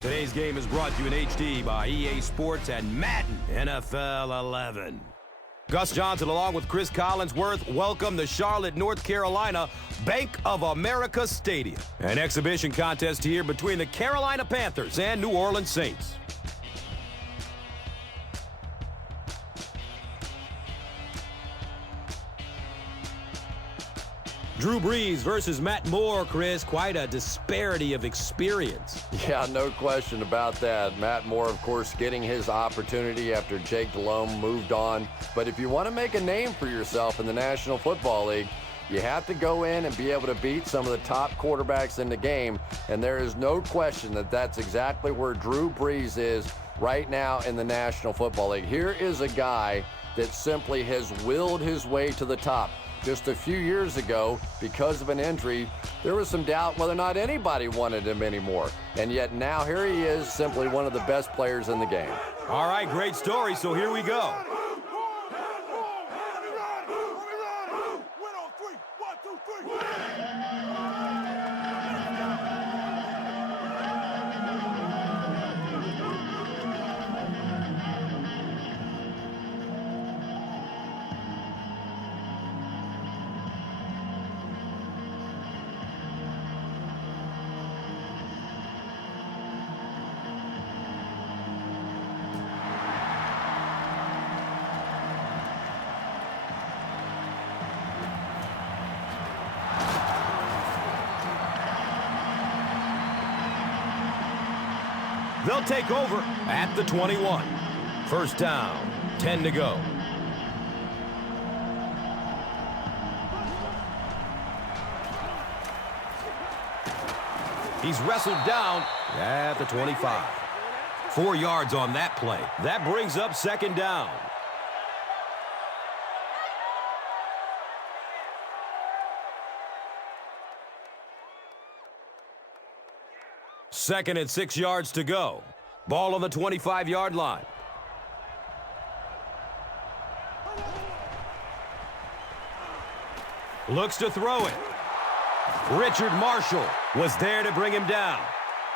Today's game is brought to you in HD by EA Sports and Madden NFL 11. Gus Johnson along with Chris Collinsworth welcome to Charlotte, North Carolina, Bank of America Stadium. An exhibition contest here between the Carolina Panthers and New Orleans Saints. Drew Brees versus Matt Moore, Chris. Quite a disparity of experience. Yeah, no question about that. Matt Moore, of course, getting his opportunity after Jake Delhomme moved on. But if you want to make a name for yourself in the National Football League, you have to go in and be able to beat some of the top quarterbacks in the game. And there is no question that that's exactly where Drew Brees is right now in the National Football League. Here is a guy that simply has willed his way to the top. Just a few years ago, because of an injury, there was some doubt whether or not anybody wanted him anymore. And yet now here he is, simply one of the best players in the game. All right, great story, so here we go. They'll take over at the 21. First down, 10 to go. He's wrestled down at the 25. 4 yards on that play. That brings up second down. Second and 6 yards to go. Ball on the 25-yard line. Looks to throw it. Richard Marshall was there to bring him down.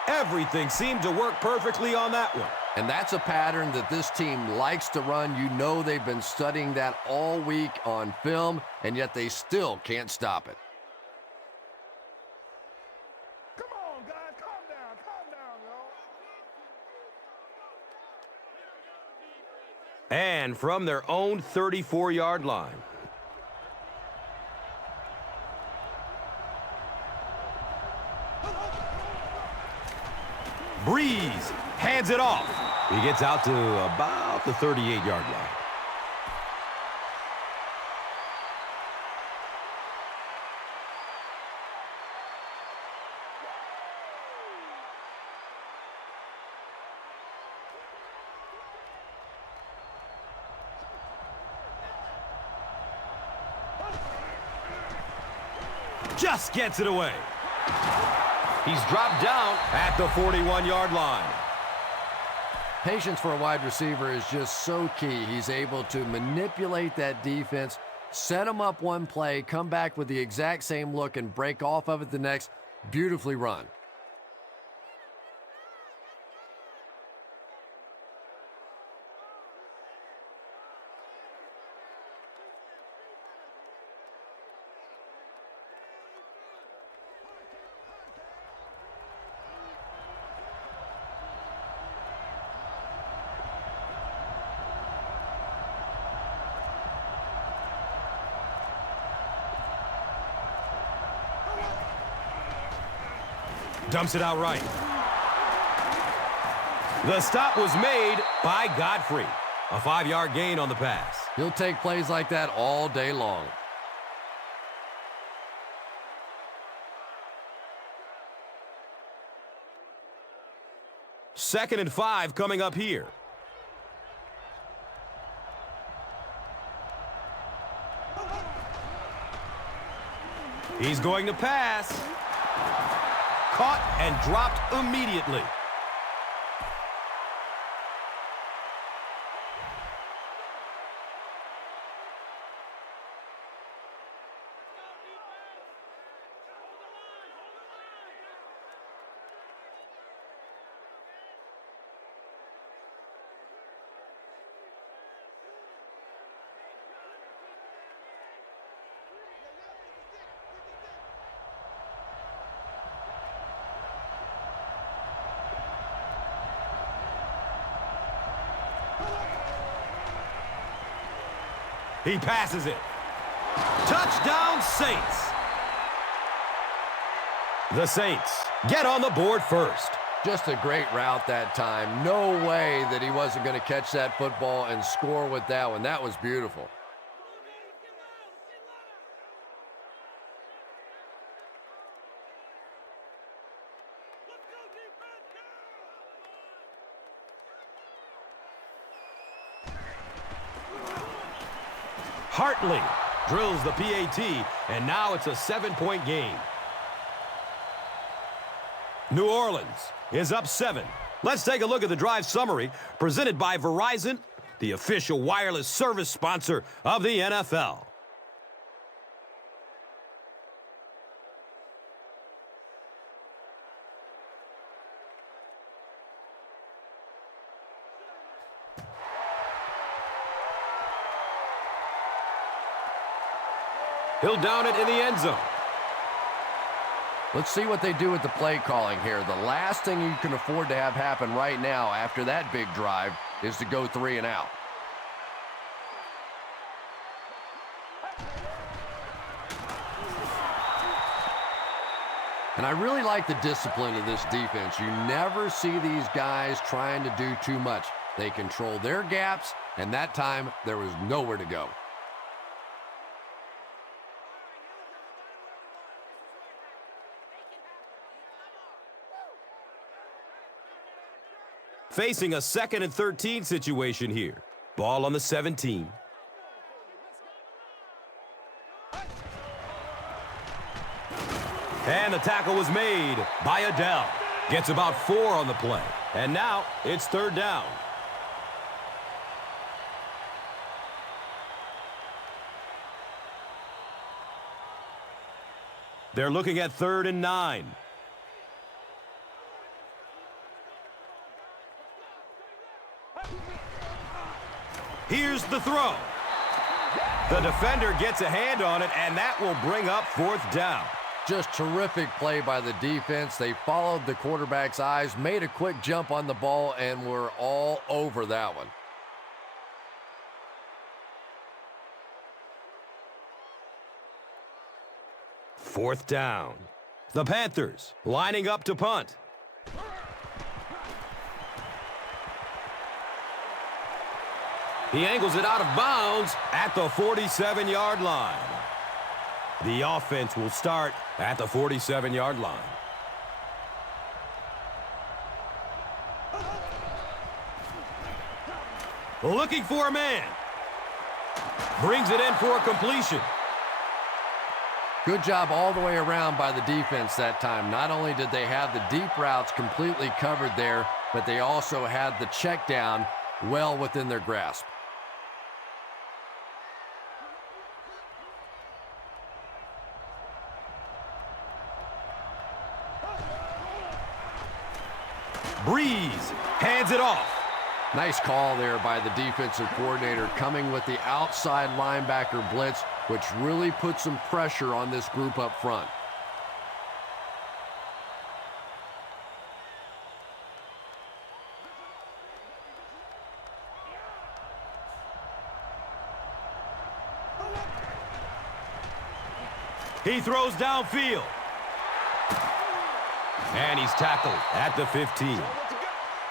Everything seemed to work perfectly on that one. And that's a pattern that this team likes to run. You know they've been studying that all week on film, and yet they still can't stop it. And from their own 34-yard line. Brees hands it off. He gets out to about the 38-yard line. Just gets it away. He's dropped down at the 41-yard line. Patience for a wide receiver is just so key. He's able to manipulate that defense, set them up one play, come back with the exact same look, and break off of it the next. Beautifully run. Dumps it out right. The stop was made by Godfrey. A 5-yard gain on the pass. He'll take plays like that all day long. Second and 5 coming up here. He's going to pass. Caught and dropped immediately. He passes it. Touchdown, Saints. The Saints get on the board first. Just a great route that time. No way that he wasn't going to catch that football and score with that one. That was beautiful. Hartley drills the PAT, and now it's a 7-point game. New Orleans is up 7. Let's take a look at the drive summary presented by Verizon, the official wireless service sponsor of the NFL. He'll down it in the end zone. Let's see what they do with the play calling here. The last thing you can afford to have happen right now after that big drive is to go 3 and out. And I really like the discipline of this defense. You never see these guys trying to do too much. They control their gaps, and that time there was nowhere to go. Facing a 2nd and 13 situation here. Ball on the 17. And the tackle was made by Adele. Gets about 4 on the play. And now it's 3rd down. They're looking at 3rd and 9. Here's the throw. The defender gets a hand on it, and that will bring up 4th down. Just terrific play by the defense. They followed the quarterback's eyes, made a quick jump on the ball, and were all over that one. Fourth down. The Panthers lining up to punt. He angles it out of bounds at the 47-yard line. The offense will start at the 47-yard line. Looking for a man. Brings it in for a completion. Good job all the way around by the defense that time. Not only did they have the deep routes completely covered there, but they also had the check down well within their grasp. Breeze hands it off. Nice call there by the defensive coordinator, coming with the outside linebacker blitz, which really put some pressure on this group up front. He throws downfield. And he's tackled at the 15.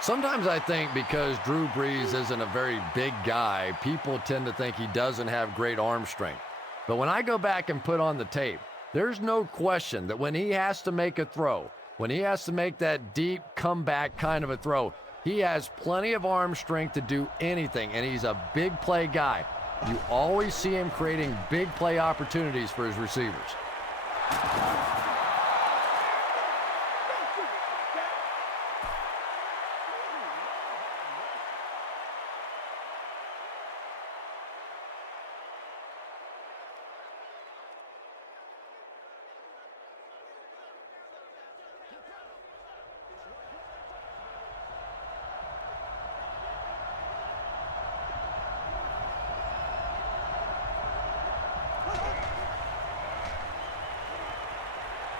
Sometimes I think because Drew Brees isn't a very big guy, people tend to think he doesn't have great arm strength. But when I go back and put on the tape, there's no question that when he has to make a throw, when he has to make that deep comeback kind of a throw, he has plenty of arm strength to do anything, and he's a big play guy. You always see him creating big play opportunities for his receivers.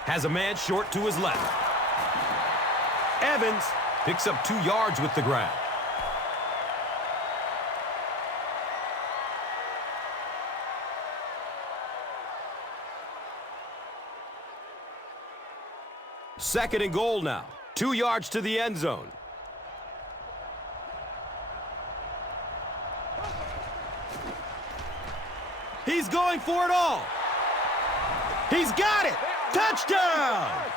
Has a man short to his left. Evans picks up 2 yards with the grab. Second and goal now. 2 yards to the end zone. He's going for it all. He's got it. Touchdown!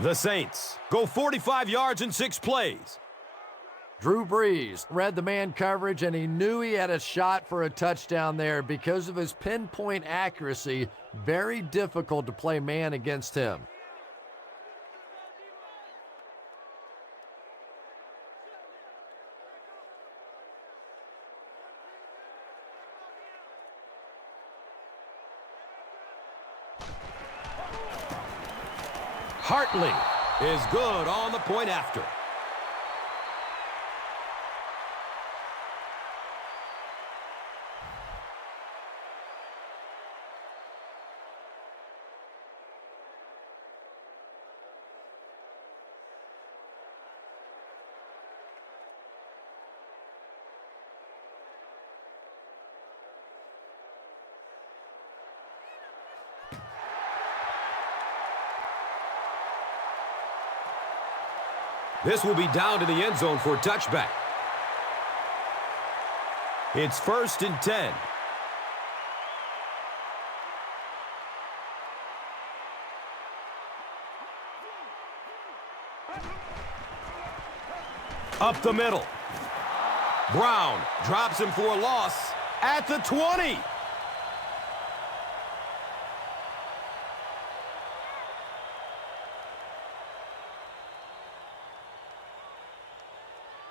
The Saints go 45 yards in 6 plays. Drew Brees read the man coverage, and he knew he had a shot for a touchdown there because of his pinpoint accuracy. Very difficult to play man against him. Hartley is good on the point after. This will be down to the end zone for a touchback. It's 1st and 10. Up the middle. Brown drops him for a loss at the 20.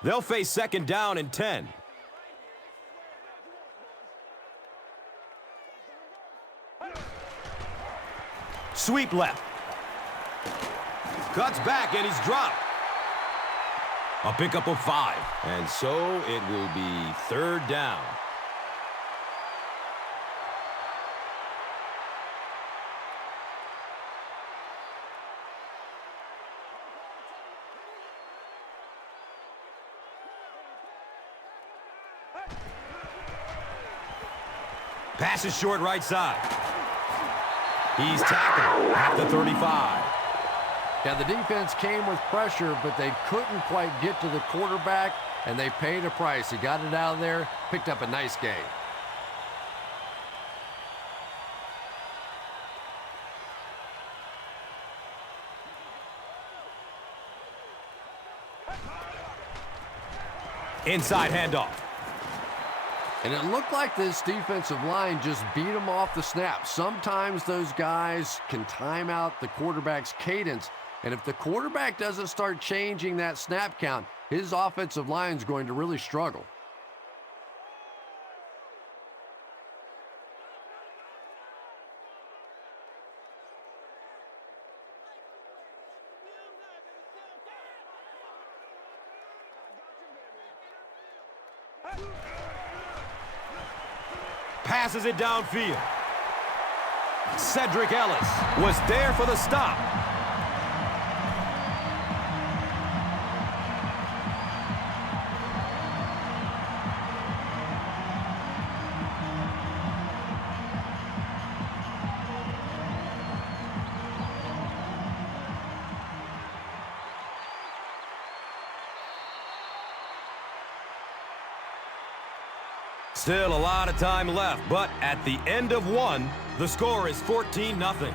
They'll face 2nd down and 10. Sweep left. Cuts back and he's dropped. A pickup of 5. And so it will be 3rd down. Pass is short right side. He's tackled at the 35. Yeah, the defense came with pressure, but they couldn't quite get to the quarterback, and they paid a price. He got it out of there, picked up a nice gain. Inside handoff. And it looked like this defensive line just beat them off the snap. Sometimes those guys can time out the quarterback's cadence. And if the quarterback doesn't start changing that snap count, his offensive line is going to really struggle. Passes it downfield. Cedric Ellis was there for the stop. Still a lot of time left, but at the end of 1, the score is 14-0.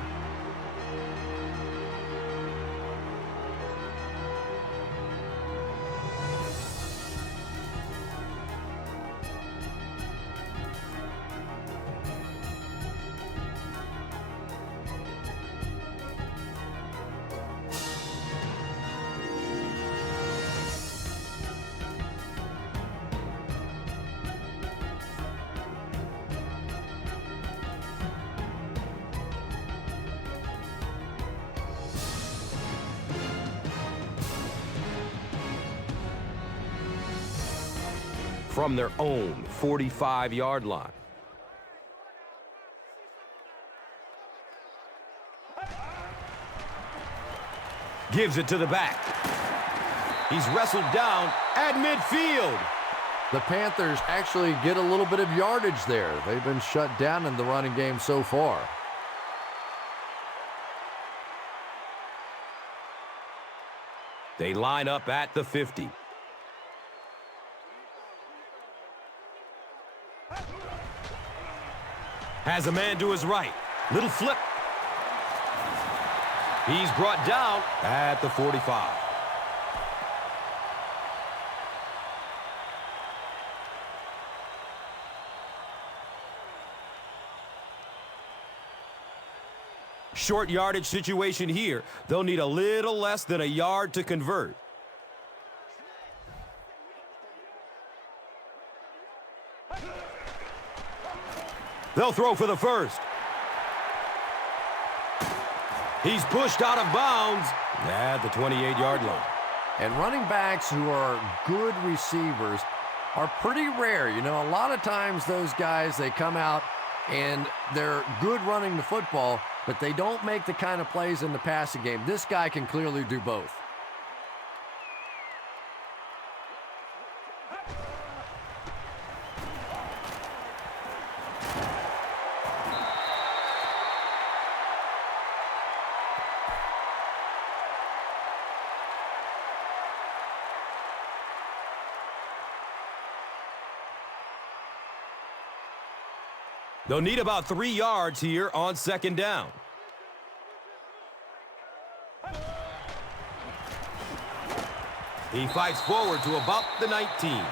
From their own 45-yard line. Gives it to the back. He's wrestled down at midfield. The Panthers actually get a little bit of yardage there. They've been shut down in the running game so far. They line up at the 50. Has a man to his right. Little flip. He's brought down at the 45. Short yardage situation here. They'll need a little less than a yard to convert. They'll throw for the first. He's pushed out of bounds at the 28-yard line. And running backs who are good receivers are pretty rare. You know, a lot of times those guys, they come out and they're good running the football, but they don't make the kind of plays in the passing game. This guy can clearly do both. They'll need about 3 yards here on second down. He fights forward to about the 19.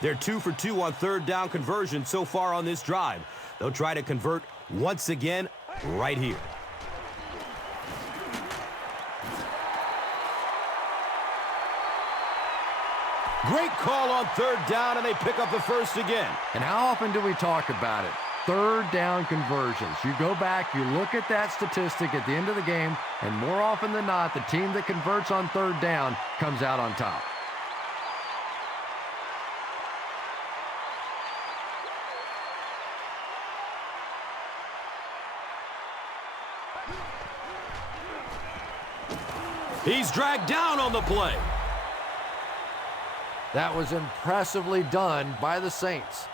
They're 2 for 2 on third down conversion so far on this drive. They'll try to convert once again right here. Great call on third down, and they pick up the first again. And how often do we talk about it? Third down conversions. You go back, you look at that statistic at the end of the game, and more often than not, the team that converts on third down comes out on top. He's dragged down on the play. That was impressively done by the Saints.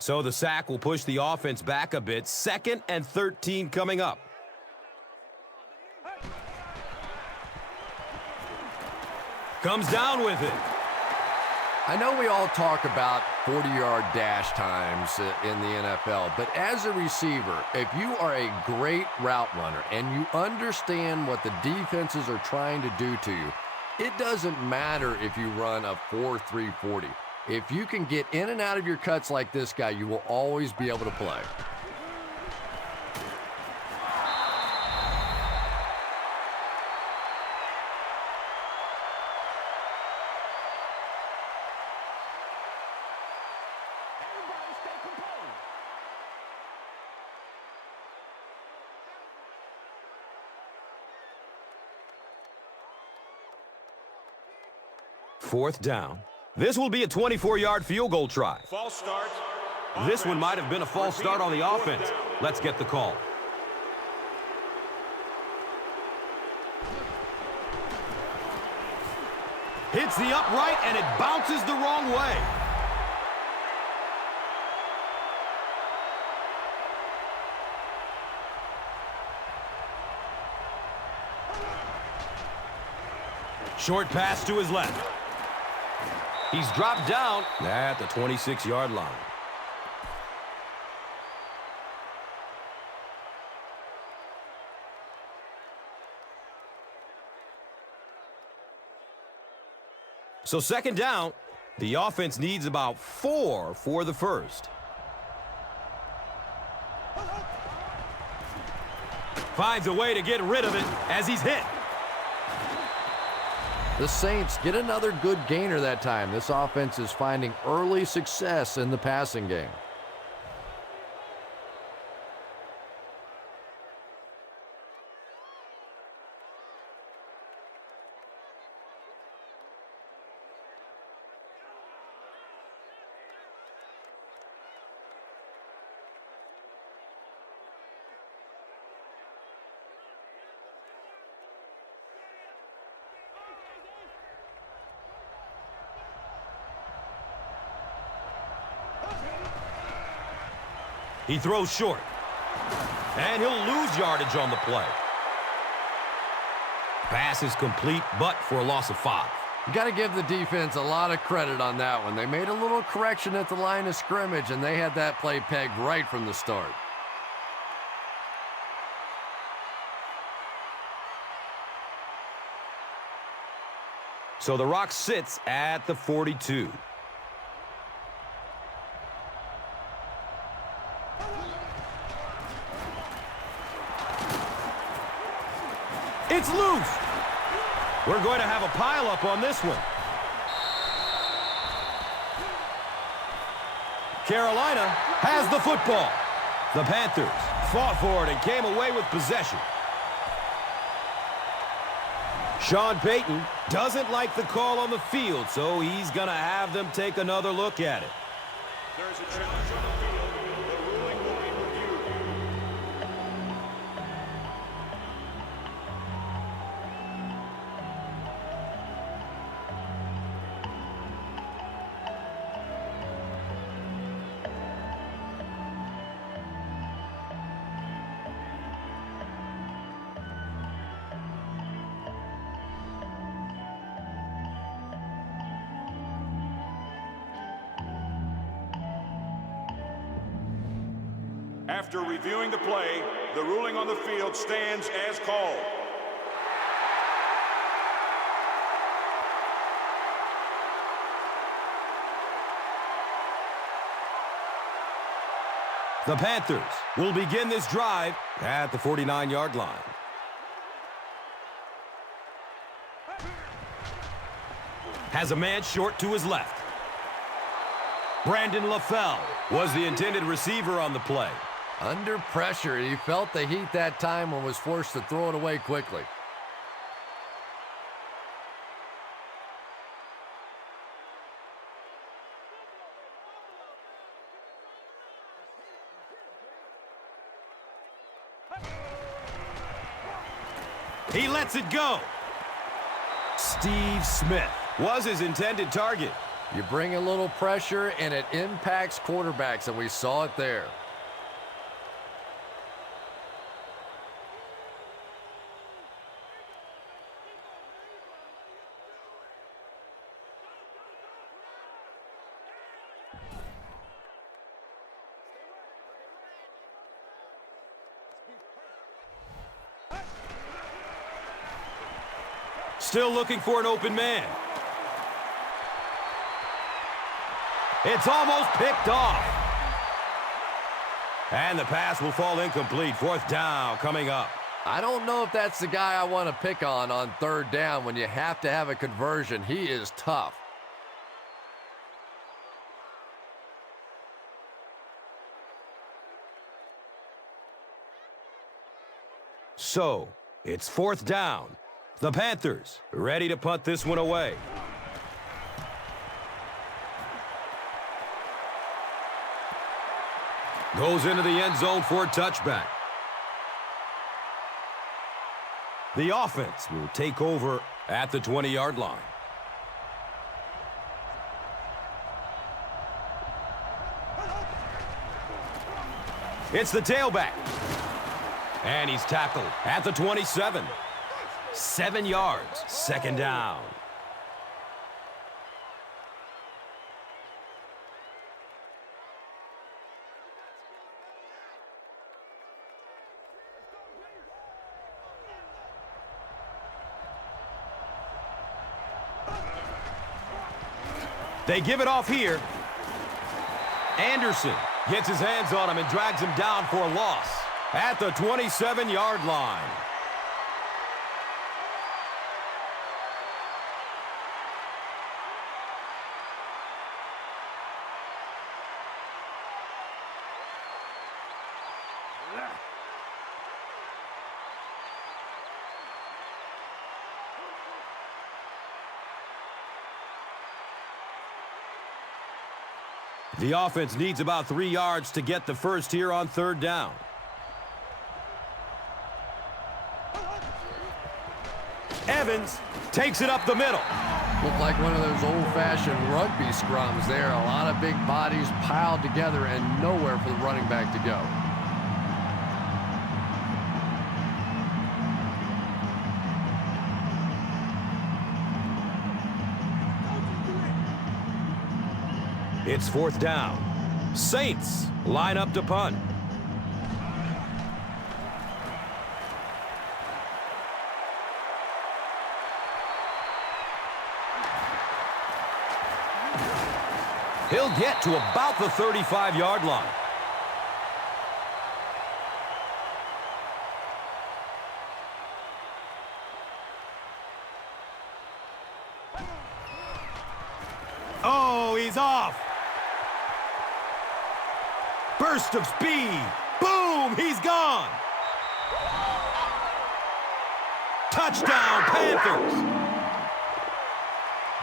So the sack will push the offense back a bit. 2nd and 13 coming up. Comes down with it. I know we all talk about 40-yard dash times in the NFL, but as a receiver, if you are a great route runner and you understand what the defenses are trying to do to you, it doesn't matter if you run a 4.3 40. If you can get in and out of your cuts like this guy, you will always be able to play. Fourth down. This will be a 24-yard field goal try. False start. This one might have been a false start on the offense. Let's get the call. Hits the upright, and it bounces the wrong way. Short pass to his left. He's dropped down at the 26-yard line. So second down, the offense needs about 4 for the first. Finds a way to get rid of it as he's hit. The Saints get another good gainer that time. This offense is finding early success in the passing game. He throws short. And he'll lose yardage on the play. Pass is complete, but for a loss of 5. You got to give the defense a lot of credit on that one. They made a little correction at the line of scrimmage, and they had that play pegged right from the start. So the Rock sits at the 42. It's loose. We're going to have a pileup on this one. Carolina has the football. The Panthers fought for it and came away with possession. Sean Payton doesn't like the call on the field, so he's going to have them take another look at it. There's a challenge on the field. The ruling will be reviewed. After reviewing the play, the ruling on the field stands as called. The Panthers will begin this drive at the 49-yard line. Has a man short to his left. Brandon LaFell was the intended receiver on the play. Under pressure, he felt the heat that time and was forced to throw it away quickly. He lets it go. Steve Smith was his intended target. You bring a little pressure, and it impacts quarterbacks, and we saw it there. Still looking for an open man. It's almost picked off. And the pass will fall incomplete. 4th down coming up. I don't know if that's the guy I want to pick on 3rd down when you have to have a conversion. He is tough. So, it's 4th down. The Panthers ready to punt this one away. Goes into the end zone for a touchback. The offense will take over at the 20-yard line. It's the tailback. And he's tackled at the 27. 7 yards, 2nd down. They give it off here. Anderson gets his hands on him and drags him down for a loss at the 27-yard line. The offense needs about 3 yards to get the first here on 3rd down. Evans takes it up the middle. Looked like one of those old-fashioned rugby scrums there. A lot of big bodies piled together and nowhere for the running back to go. It's 4th down. Saints line up to punt. He'll get to about the 35-yard line. Oh, he's off. Burst of speed. Boom, he's gone. Touchdown, Panthers.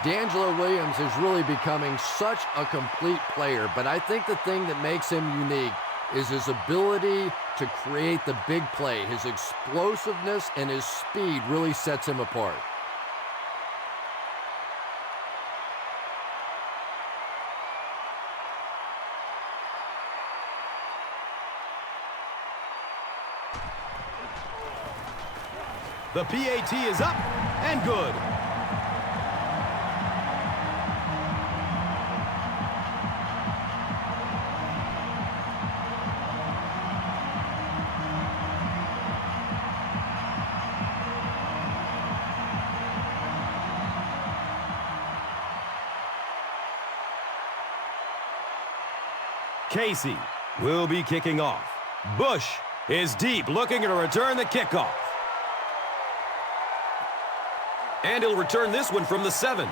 D'Angelo Williams is really becoming such a complete player, but I think the thing that makes him unique is his ability to create the big play. His explosiveness and his speed really sets him apart. The PAT is up and good. Casey will be kicking off. Bush is deep, looking to return the kickoff. And he'll return this one from the 7.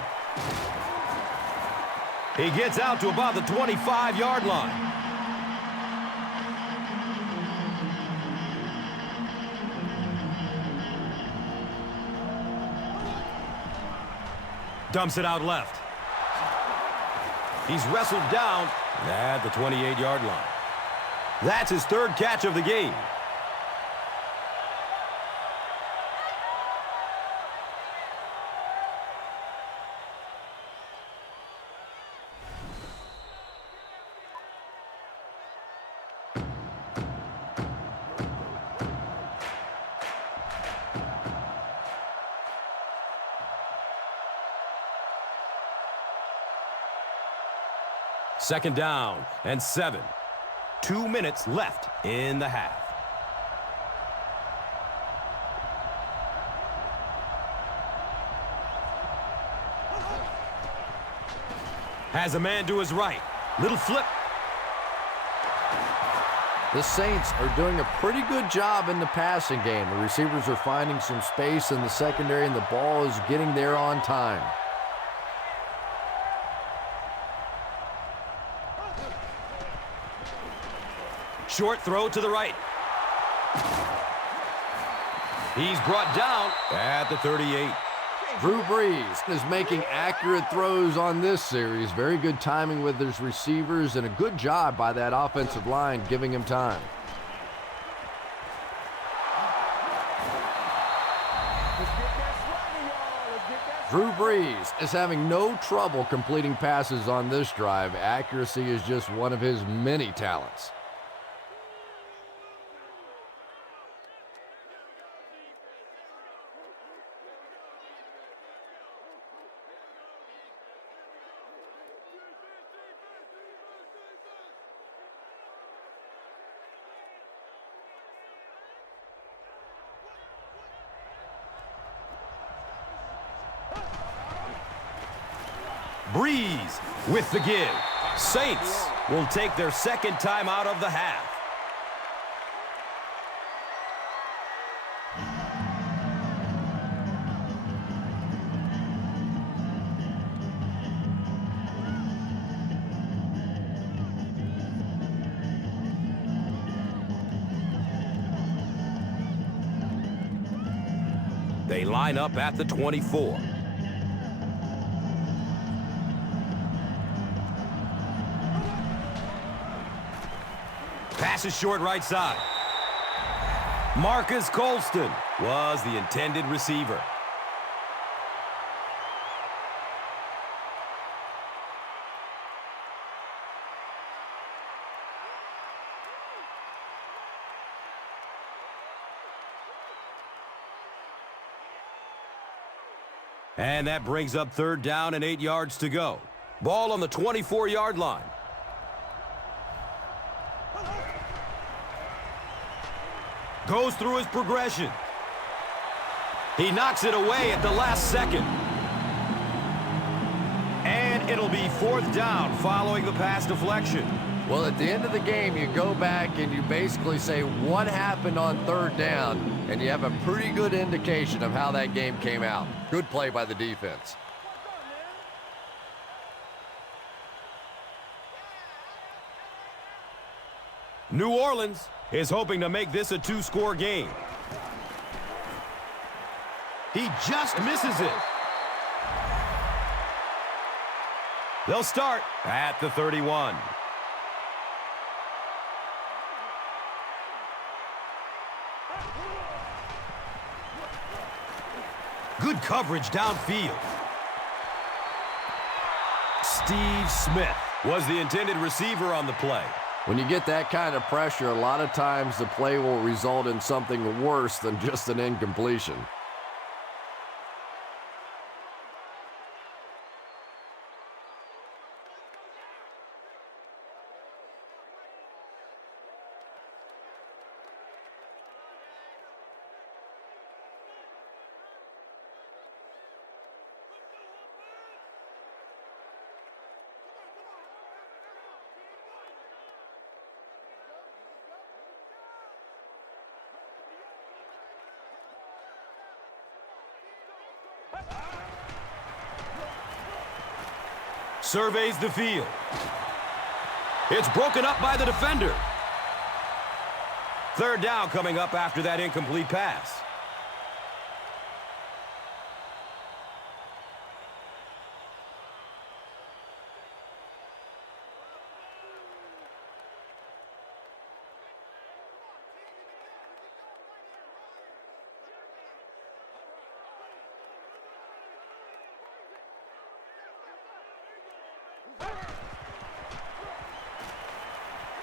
He gets out to about the 25-yard line. Dumps it out left. He's wrestled down at the 28-yard line. That's his 3rd catch of the game. Second down and 7. 2 minutes left in the half. Has a man to his right. Little flip. The Saints are doing a pretty good job in the passing game. The receivers are finding some space in the secondary, and the ball is getting there on time. Short throw to the right. He's brought down at the 38. Drew Brees is making accurate throws on this series. Very good timing with his receivers and a good job by that offensive line giving him time. Drew Brees is having no trouble completing passes on this drive. Accuracy is just one of his many talents. Breeze with the give. Saints will take their 2nd time out of the half. They line up at the 24. Passes short right side. Marcus Colston was the intended receiver. And that brings up 3rd down and 8 yards to go. Ball on the 24-yard line. Goes through his progression. He knocks it away at the last second. And it'll be 4th down following the pass deflection. Well, at the end of the game, you go back and you basically say what happened on 3rd down, and you have a pretty good indication of how that game came out. Good play by the defense. New Orleans is hoping to make this a 2-score game. He just misses it. They'll start at the 31. Good coverage downfield. Steve Smith was the intended receiver on the play. When you get that kind of pressure, a lot of times the play will result in something worse than just an incompletion. Surveys the field. It's broken up by the defender. 3rd down coming up after that incomplete pass.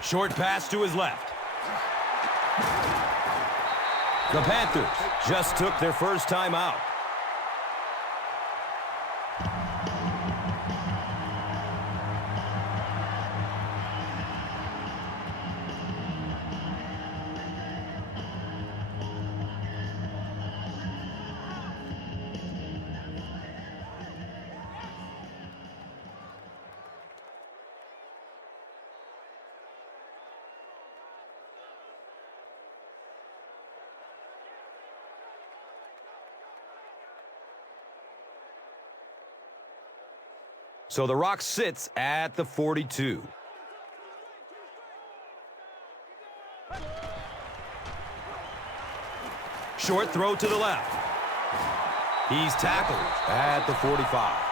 Short pass to his left. The Panthers just took their first time out. So the Rock sits at the 42. Short throw to the left. He's tackled at the 45.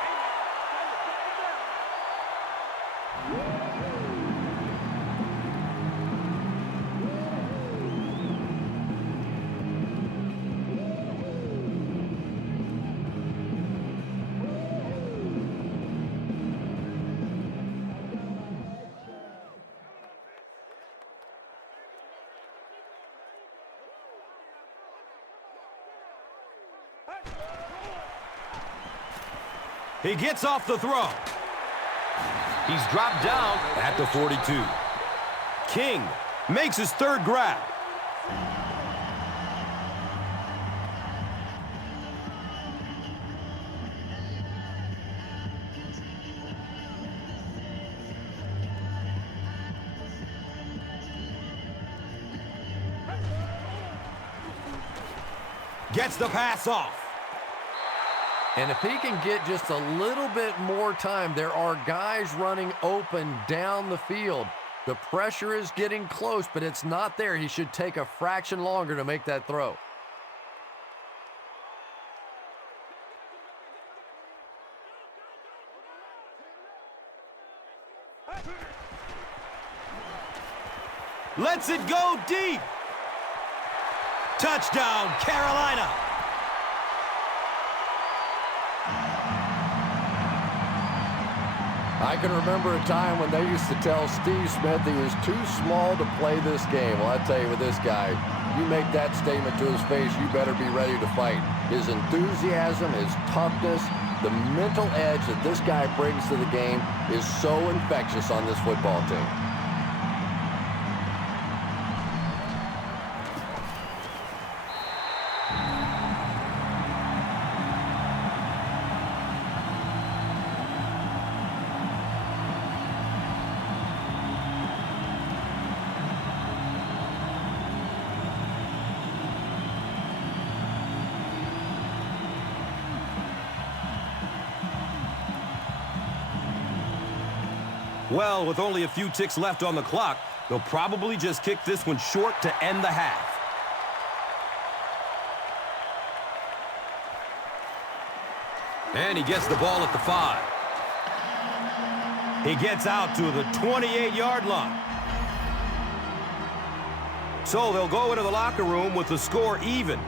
He gets off the throw. He's dropped down at the 42. King makes his 3rd grab. Gets the pass off. And if he can get just a little bit more time, there are guys running open down the field. The pressure is getting close, but it's not there. He should take a fraction longer to make that throw. Lets it go deep. Touchdown, Carolina. I can remember a time when they used to tell Steve Smith he was too small to play this game. Well, I tell you, with this guy, you make that statement to his face, you better be ready to fight. His enthusiasm, his toughness, the mental edge that this guy brings to the game is so infectious on this football team. Well, with only a few ticks left on the clock, they'll probably just kick this one short to end the half. And he gets the ball at the 5. He gets out to the 28-yard line. So they'll go into the locker room with the score even.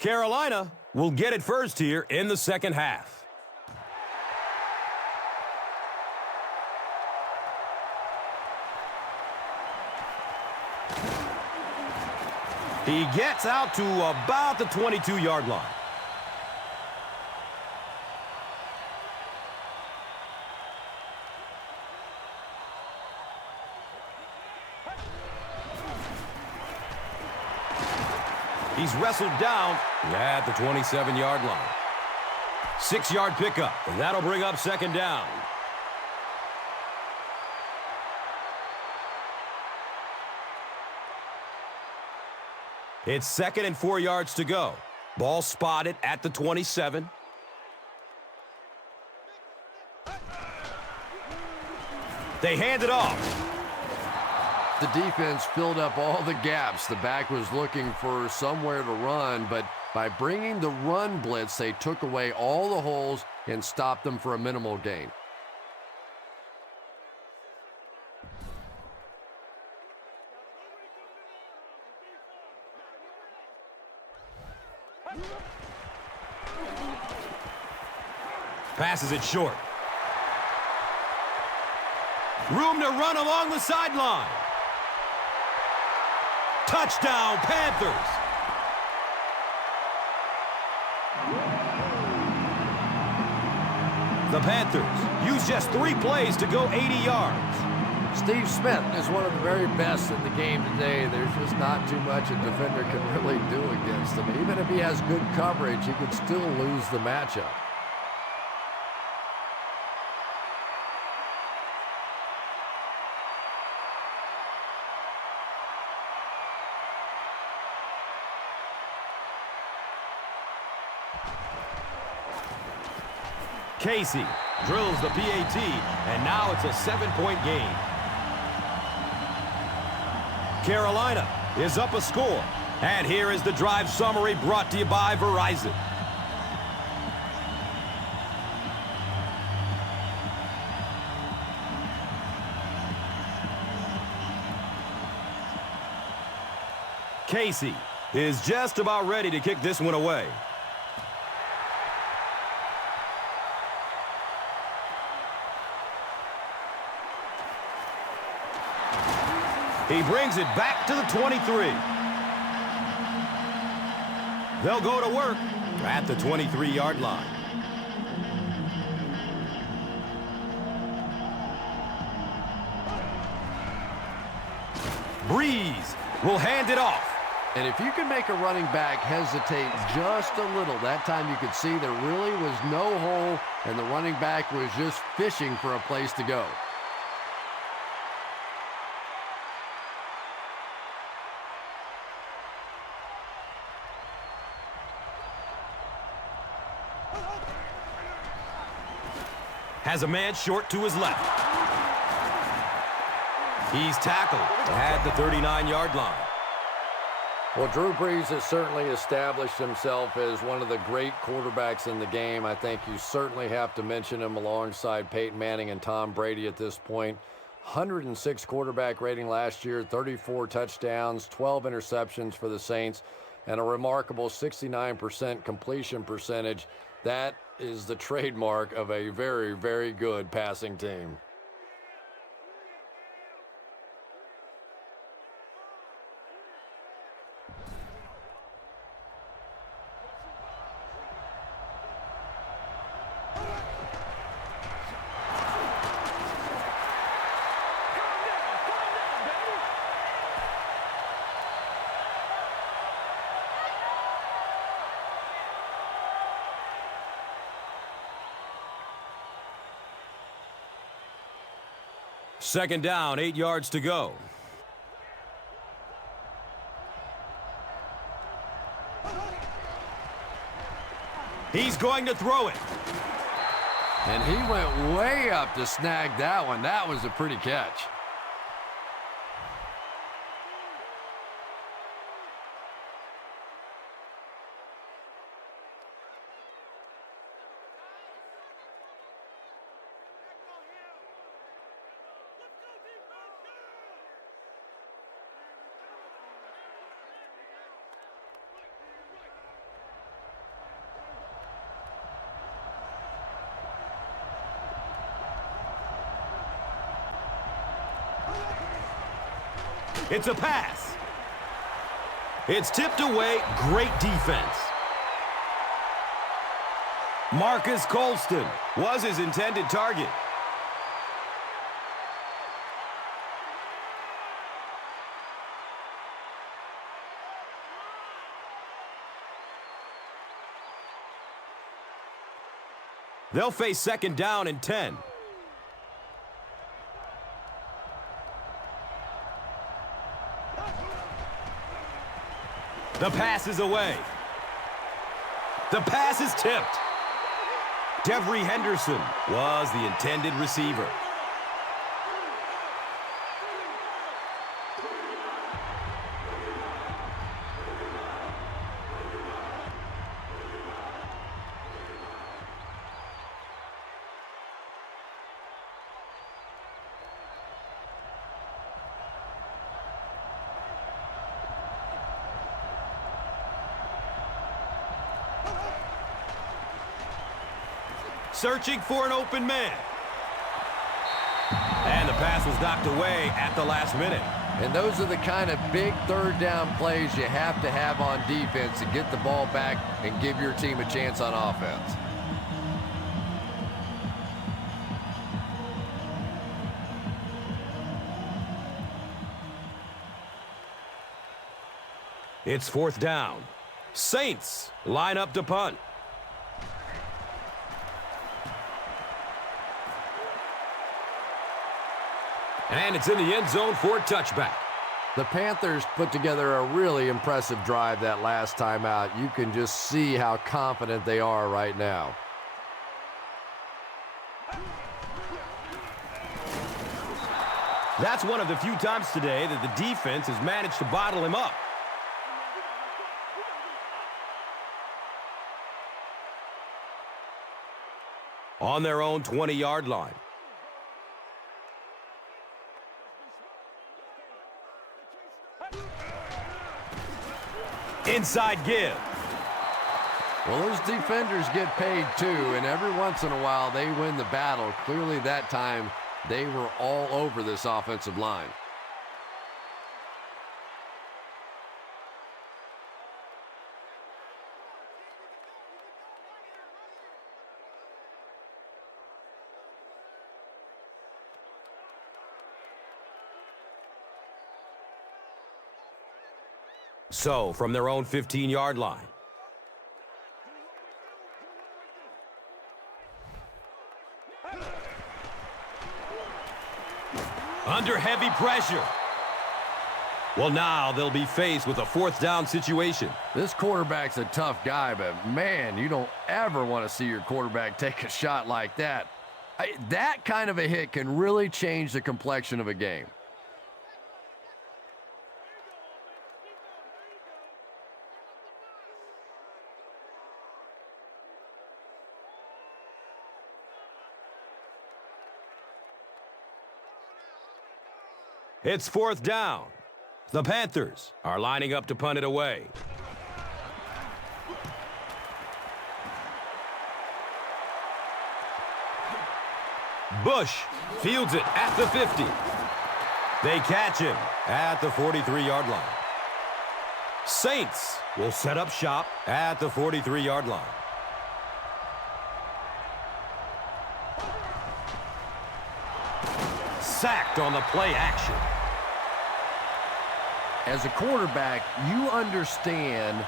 Carolina will get it first here in the second half. He gets out to about the 22-yard line. He's wrestled down at the 27-yard line. 6-yard pickup, and that'll bring up second down. It's 2nd and 4 yards to go. Ball spotted at the 27. They hand it off. The defense filled up all the gaps. The back was looking for somewhere to run, but by bringing the run blitz, they took away all the holes and stopped them for a minimal gain. Passes it short. Room to run along the sideline. Touchdown, Panthers. The Panthers use just 3 plays to go 80 yards. Steve Smith is one of the very best in the game today. There's just not too much a defender can really do against him. Even if he has good coverage, he could still lose the matchup. Casey drills the PAT, and now it's a 7-point game. Carolina is up a score, and here is the drive summary brought to you by Verizon. Casey is just about ready to kick this one away. He brings it back to the 23. They'll go to work at the 23-yard line. Breeze will hand it off. And if you can make a running back hesitate just a little, that time you could see there really was no hole, and the running back was just fishing for a place to go. Has a man short to his left. He's tackled at the 39-yard line. Well, Drew Brees has certainly established himself as one of the great quarterbacks in the game. I think you certainly have to mention him alongside Peyton Manning and Tom Brady at this point. 106 quarterback rating last year, 34 touchdowns, 12 interceptions for the Saints, and a remarkable 69% completion percentage. That is the trademark of a very, very good passing team. Second down, 8 yards to go. He's going to throw it. And he went way up to snag that one. That was a pretty catch. It's a pass. It's tipped away. Great defense. Marcus Colston was his intended target. They'll face second down and 10. The pass is away. The pass is tipped. Devery Henderson was the intended receiver. Searching for an open man. And the pass was knocked away at the last minute. And those are the kind of big third down plays you have to have on defense to get the ball back and give your team a chance on offense. It's fourth down. Saints line up to punt. And it's in the end zone for a touchback. The Panthers put together a really impressive drive that last time out. You can just see how confident they are right now. That's one of the few times today that the defense has managed to bottle him up. On their own 20-yard line. Inside give. Well, those defenders get paid too, and every once in a while they win the battle. Clearly that time they were all over this offensive line. So, from their own 15-yard line. Under heavy pressure. Well, now they'll be faced with a fourth down situation. This quarterback's a tough guy, but man, you don't ever want to see your quarterback take a shot like that. That kind of a hit can really change the complexion of a game. It's fourth down. The Panthers are lining up to punt it away. Bush fields it at the 50. They catch him at the 43-yard line. Saints will set up shop at the 43-yard line. Sacked on the play action. As a quarterback, you understand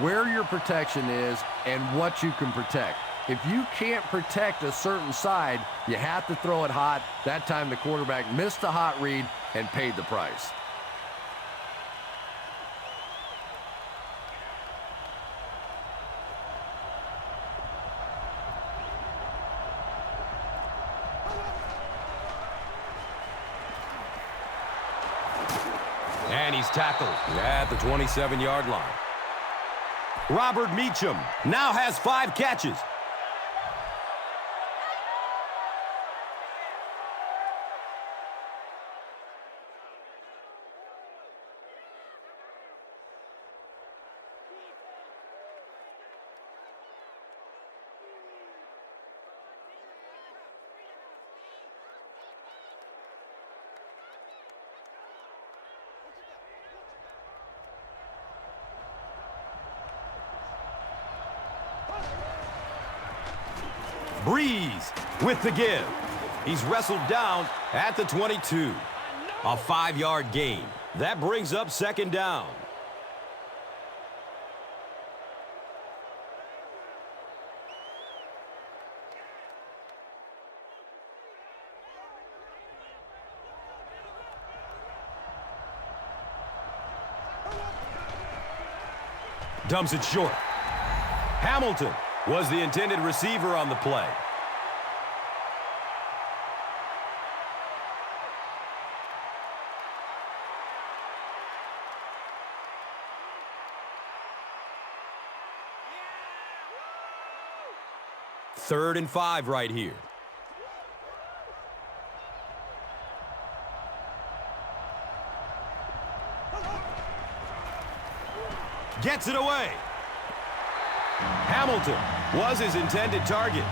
where your protection is and what you can protect. If you can't protect a certain side, you have to throw it hot. That time the quarterback missed the hot read and paid the price. And he's tackled at the 27-yard line. Robert Meacham now has 5 catches. Breeze with the give. He's wrestled down at the 22. A 5-yard gain. That brings up second down. Dumps it short. Hamilton was the intended receiver on the play. Third and 5 right here. Gets it away. Hamilton was his intended target.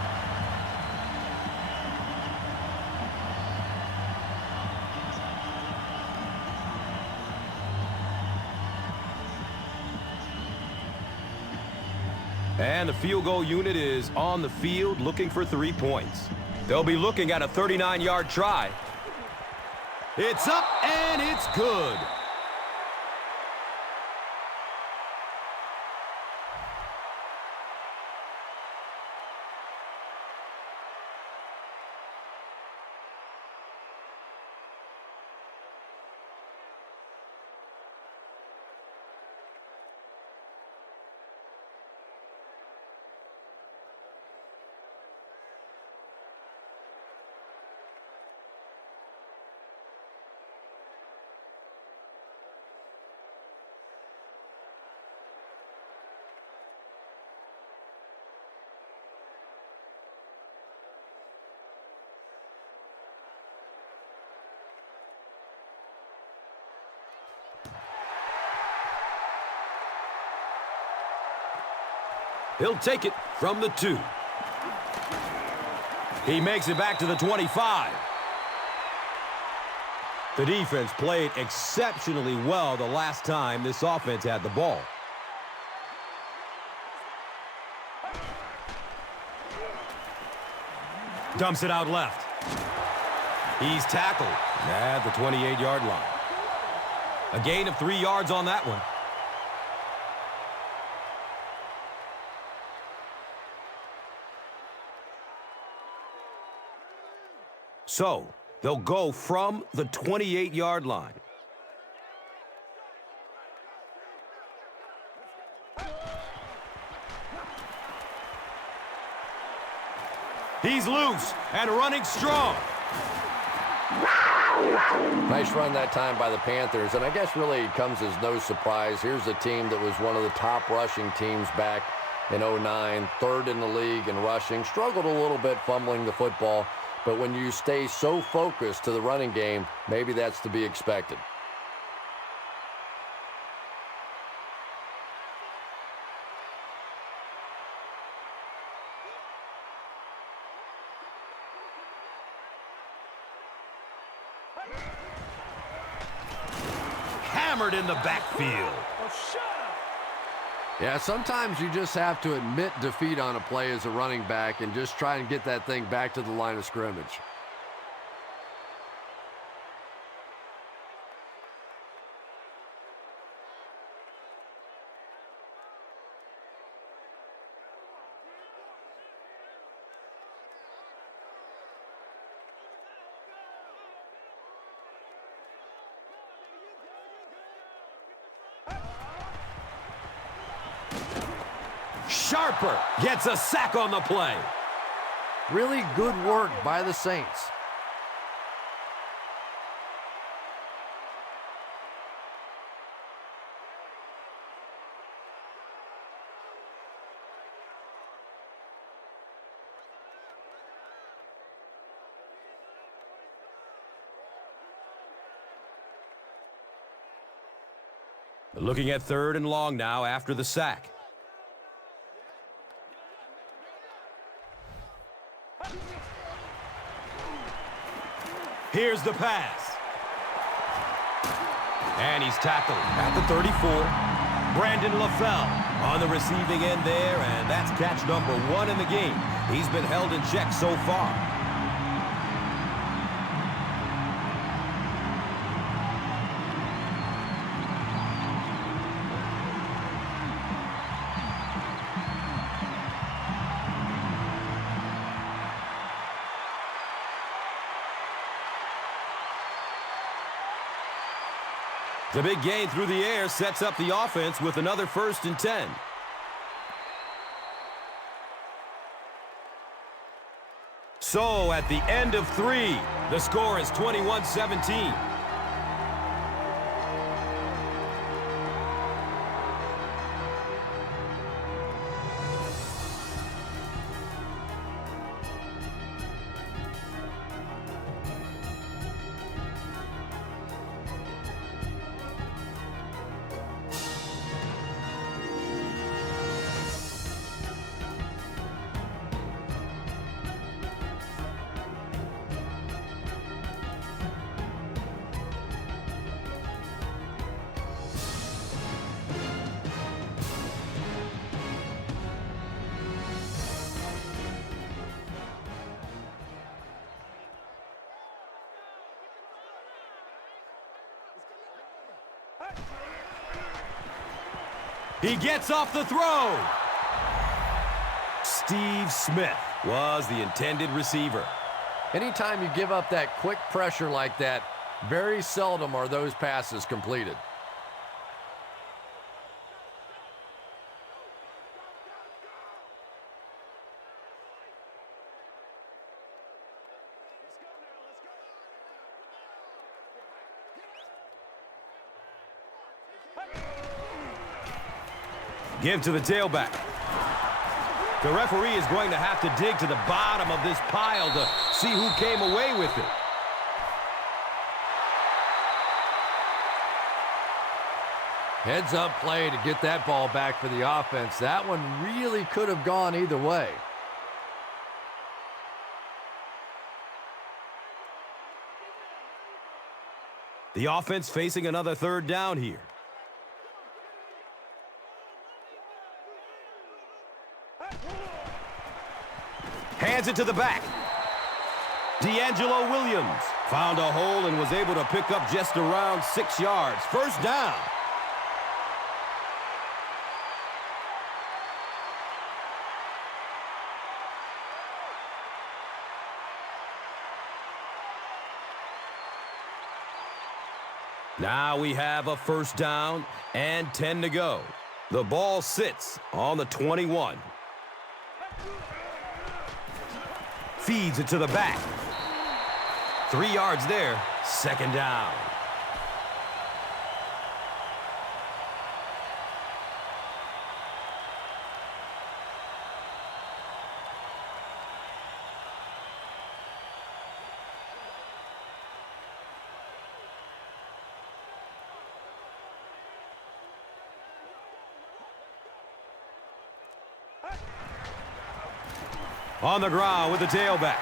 And the field goal unit is on the field looking for 3 points. They'll be looking at a 39-yard try. It's up and it's good. He'll take it from the 2. He makes it back to the 25. The defense played exceptionally well the last time this offense had the ball. Dumps it out left. He's tackled at the 28-yard line. A gain of 3 yards on that one. So they'll go from the 28-yard line. He's loose and running strong. Nice run that time by the Panthers, and I guess really it comes as no surprise. Here's a team that was one of the top rushing teams back in 09, third in the league in rushing, struggled a little bit fumbling the football, but when you stay so focused to the running game, maybe that's to be expected. Hammered in the backfield. Yeah, sometimes you just have to admit defeat on a play as a running back and just try and get that thing back to the line of scrimmage. Sharper gets a sack on the play. Really good work by the Saints. Looking at 3rd and long now after the sack. Here's the pass. And he's tackled at the 34. Brandon LaFell on the receiving end there, and that's catch number 1 in the game. He's been held in check so far. The big gain through the air sets up the offense with another 1st and 10. So at the end of 3, the score is 21-17. He gets off the throw. Steve Smith was the intended receiver. Anytime you give up that quick pressure like that, very seldom are those passes completed. Give to the tailback. The referee is going to have to dig to the bottom of this pile to see who came away with it. Heads up play to get that ball back for the offense. That one really could have gone either way. The offense facing another 3rd down here. Hands it to the back. D'Angelo Williams found a hole and was able to pick up just around 6 yards. 1st down. Now we have a first down and 10 to go. The ball sits on the 21. Feeds it to the back. 3 yards there, second down. On the ground with the tailback.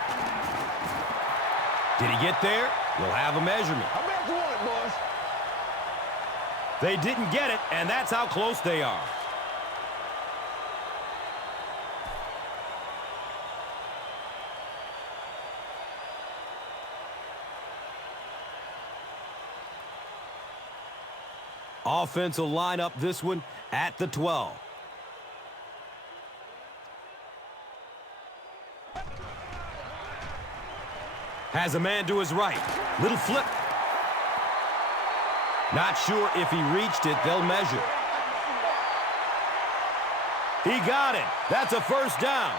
Did he get there? We'll have a measurement. I'm back to one, boys. They didn't get it, and that's how close they are. Offense will line up this one at the 12. Has a man to his right. Little flip. Not sure if he reached it. They'll measure. He got it. That's a first down.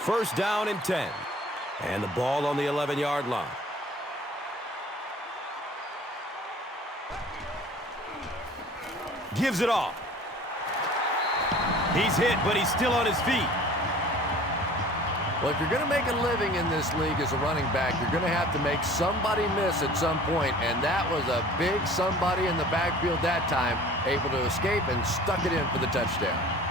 First down and 10. And the ball on the 11-yard line. Gives it off. He's hit, but he's still on his feet. Well, if you're going to make a living in this league as a running back, you're going to have to make somebody miss at some point, and that was a big somebody in the backfield that time, able to escape and stuck it in for the touchdown.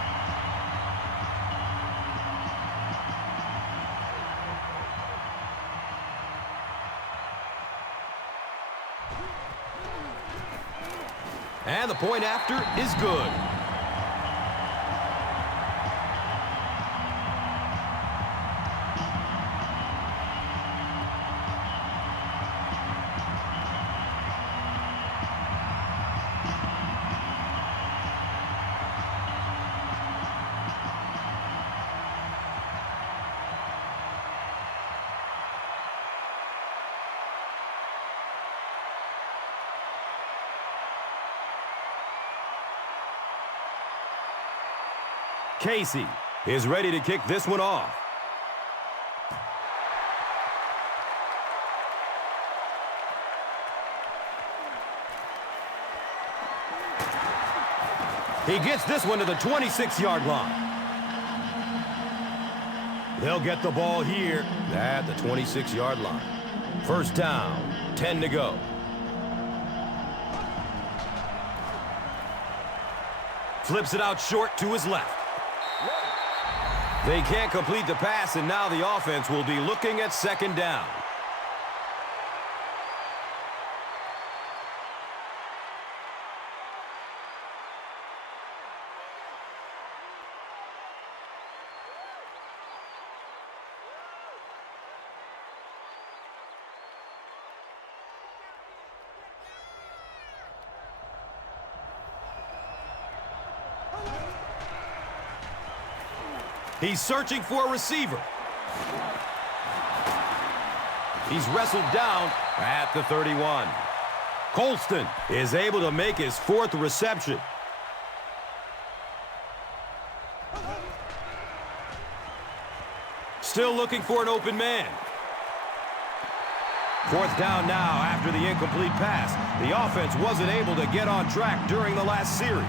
And the point after is good. Casey is ready to kick this one off. He gets this one to the 26-yard line. They'll get the ball here at the 26-yard line. First down, 10 to go. Flips it out short to his left. They can't complete the pass, and now the offense will be looking at second down. He's searching for a receiver. He's wrestled down at the 31. Colston is able to make his fourth reception. Still looking for an open man. Fourth down now after the incomplete pass. The offense wasn't able to get on track during the last series.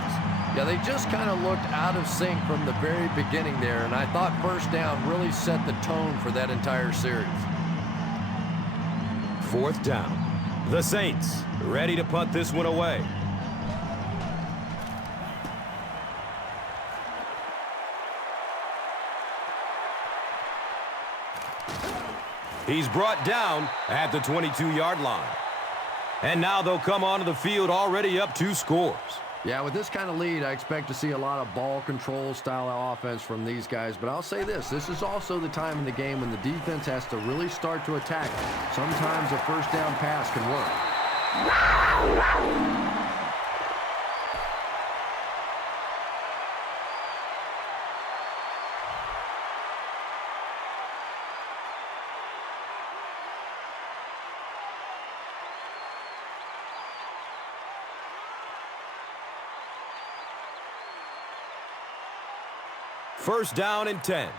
Yeah, they just kind of looked out of sync from the very beginning there, and I thought first down really set the tone for that entire series. Fourth down. The Saints ready to punt this one away. He's brought down at the 22-yard line. And now they'll come onto the field already up 2 scores. Yeah, with this kind of lead, I expect to see a lot of ball control style offense from these guys. But I'll say this is also the time in the game when the defense has to really start to attack. Sometimes a first down pass can work. First down and 10.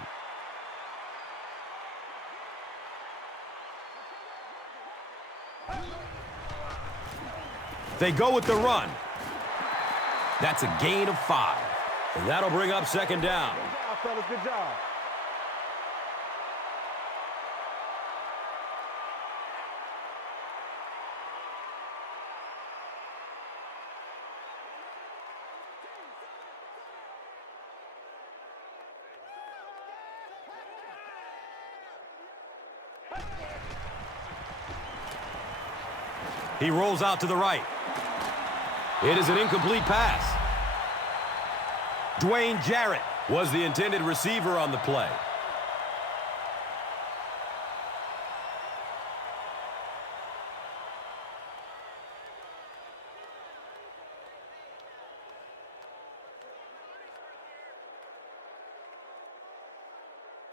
They go with the run. That's a gain of 5. And that'll bring up second down. Good job, fellas. Good job. He rolls out to the right. It is an incomplete pass. Dwayne Jarrett was the intended receiver on the play.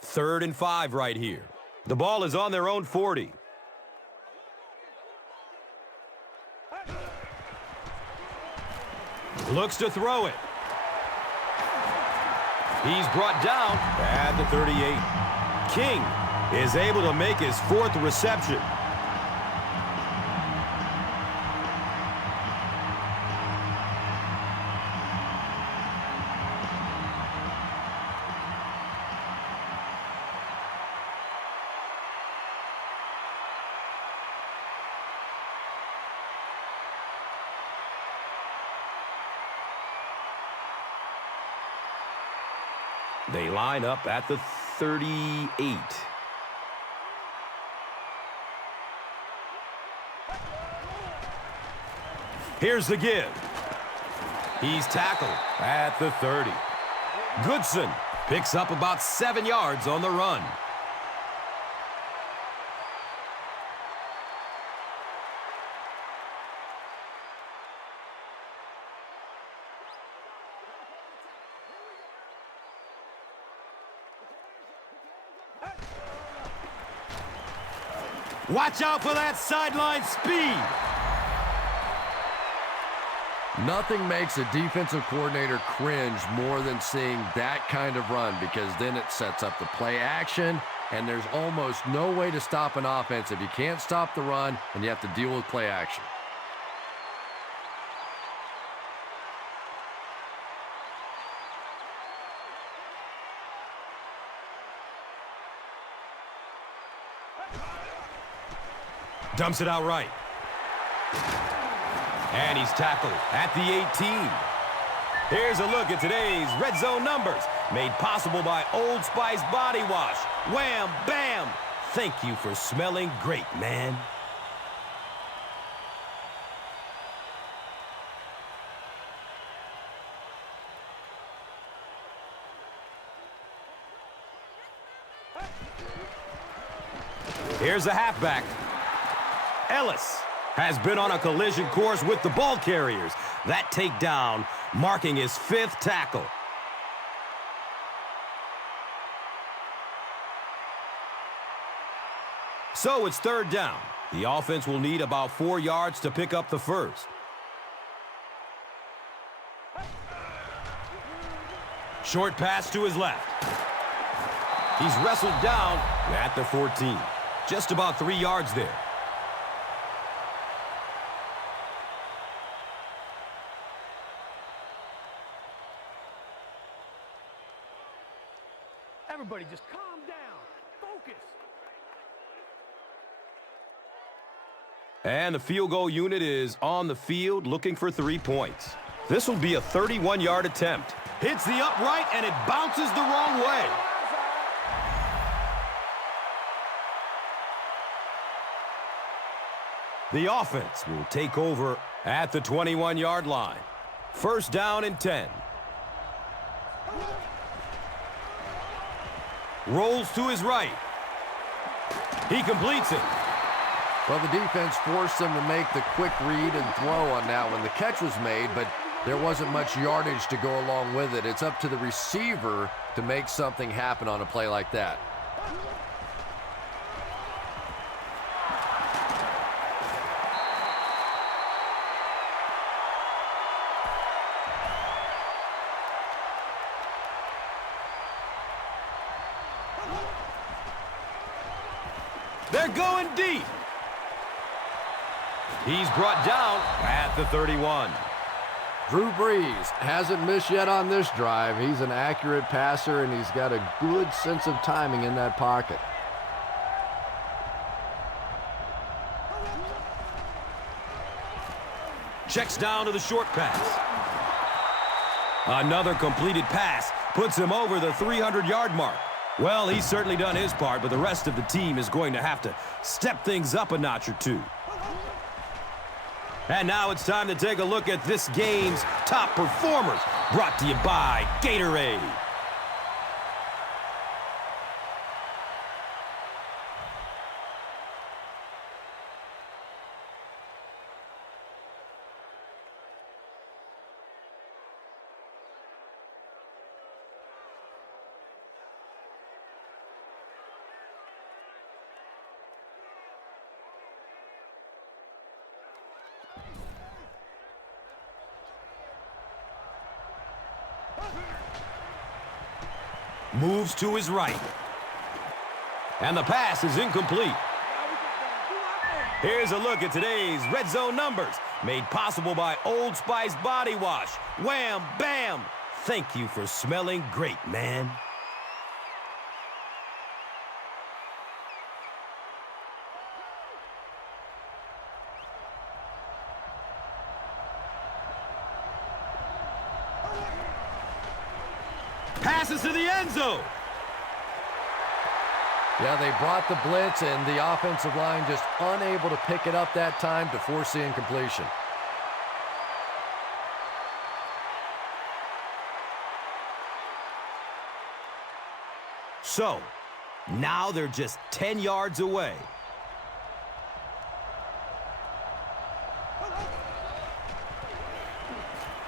Third and 5 right here. The ball is on their own 40. Looks to throw it. He's brought down at the 38. King is able to make his 4th reception. They line up at the 38. Here's the give. He's tackled at the 30. Goodson picks up about 7 yards on the run. Watch out for that sideline speed. Nothing makes a defensive coordinator cringe more than seeing that kind of run, because then it sets up the play action, and there's almost no way to stop an offense if you can't stop the run and you have to deal with play action. Dumps it out right. And he's tackled at the 18. Here's a look at today's red zone numbers, made possible by Old Spice Body Wash. Wham, bam. Thank you for smelling great, man. Here's the halfback. Ellis has been on a collision course with the ball carriers. That takedown marking his 5th tackle. So it's third down. The offense will need about 4 yards to pick up the first. Short pass to his left. He's wrestled down at the 14. Just about 3 yards there. Everybody just calm down. Focus. And the field goal unit is on the field looking for 3 points. This will be a 31-yard attempt. Hits the upright and it bounces the wrong way. The offense will take over at the 21-yard line. First down and 10. Rolls to his right. He completes it. Well, the defense forced them to make the quick read and throw on that when the catch was made, but there wasn't much yardage to go along with it. It's up to the receiver to make something happen on a play like that. They're going deep. He's brought down at the 31. Drew Brees hasn't missed yet on this drive. He's an accurate passer, and he's got a good sense of timing in that pocket. Checks down to the short pass. Another completed pass puts him over the 300-yard mark. Well, he's certainly done his part, but the rest of the team is going to have to step things up a notch or two. And now it's time to take a look at this game's top performers, brought to you by Gatorade. Moves to his right. And the pass is incomplete. Here's a look at today's red zone numbers, made possible by Old Spice Body Wash. Wham, bam! Thank you for smelling great, man. Passes to the end zone. Yeah, they brought the blitz, and the offensive line just unable to pick it up that time to force the incompletion. So, now they're just 10 yards away.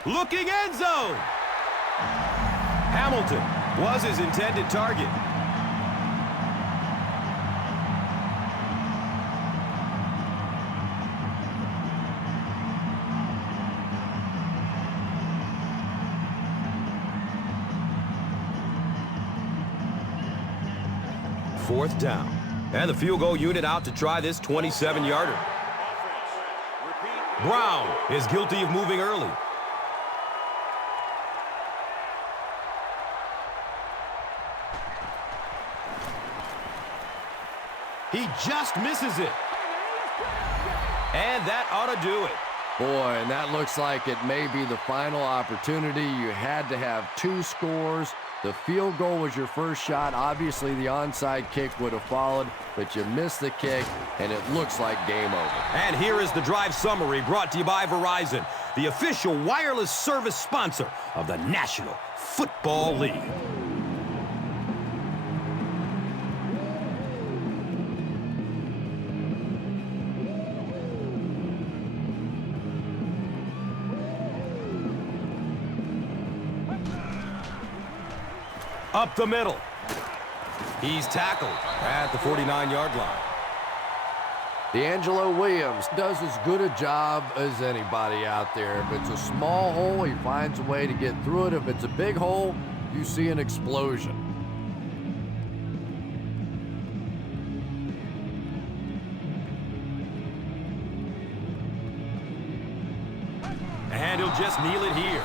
Looking end zone. Hamilton was his intended target. Fourth down. And the field goal unit out to try this 27-yarder. Brown is guilty of moving early. He just misses it. And that ought to do it. Boy, and that looks like it may be the final opportunity. You had to have two scores. The field goal was your first shot. Obviously, the onside kick would have followed, but you missed the kick, and it looks like game over. And here is the drive summary brought to you by Verizon, the official wireless service sponsor of the National Football League. Up the middle. He's tackled at the 49-yard line. D'Angelo Williams does as good a job as anybody out there. If it's a small hole, he finds a way to get through it. If it's a big hole, you see an explosion. And he'll just kneel it here.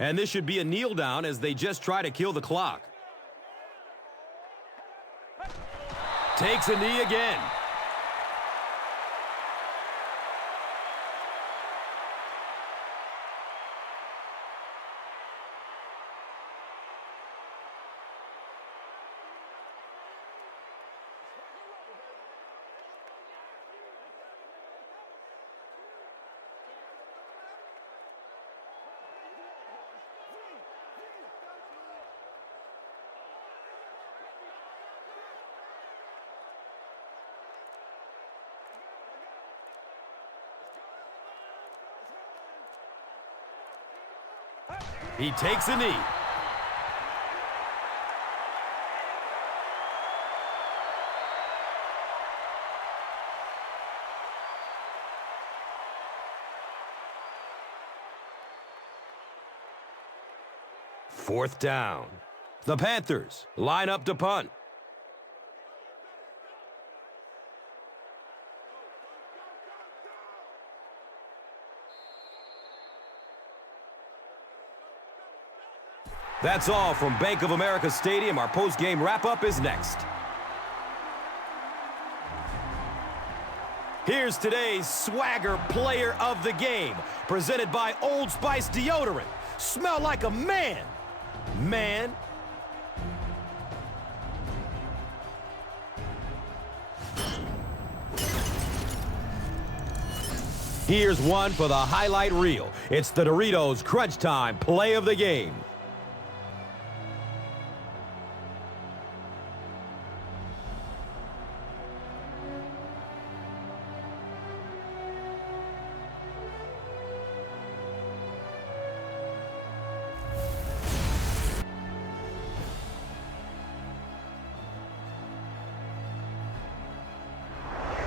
And this should be a kneel down as they just try to kill the clock. Takes a knee again. He takes a knee. Fourth down. The Panthers line up to punt. That's all from Bank of America Stadium. Our post-game wrap-up is next. Here's today's Swagger Player of the Game, presented by Old Spice Deodorant. Smell like a man. Man. Here's one for the highlight reel. It's the Doritos Crunch Time Play of the Game.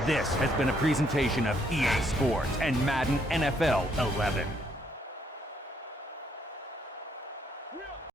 This has been a presentation of EA Sports and Madden NFL 11.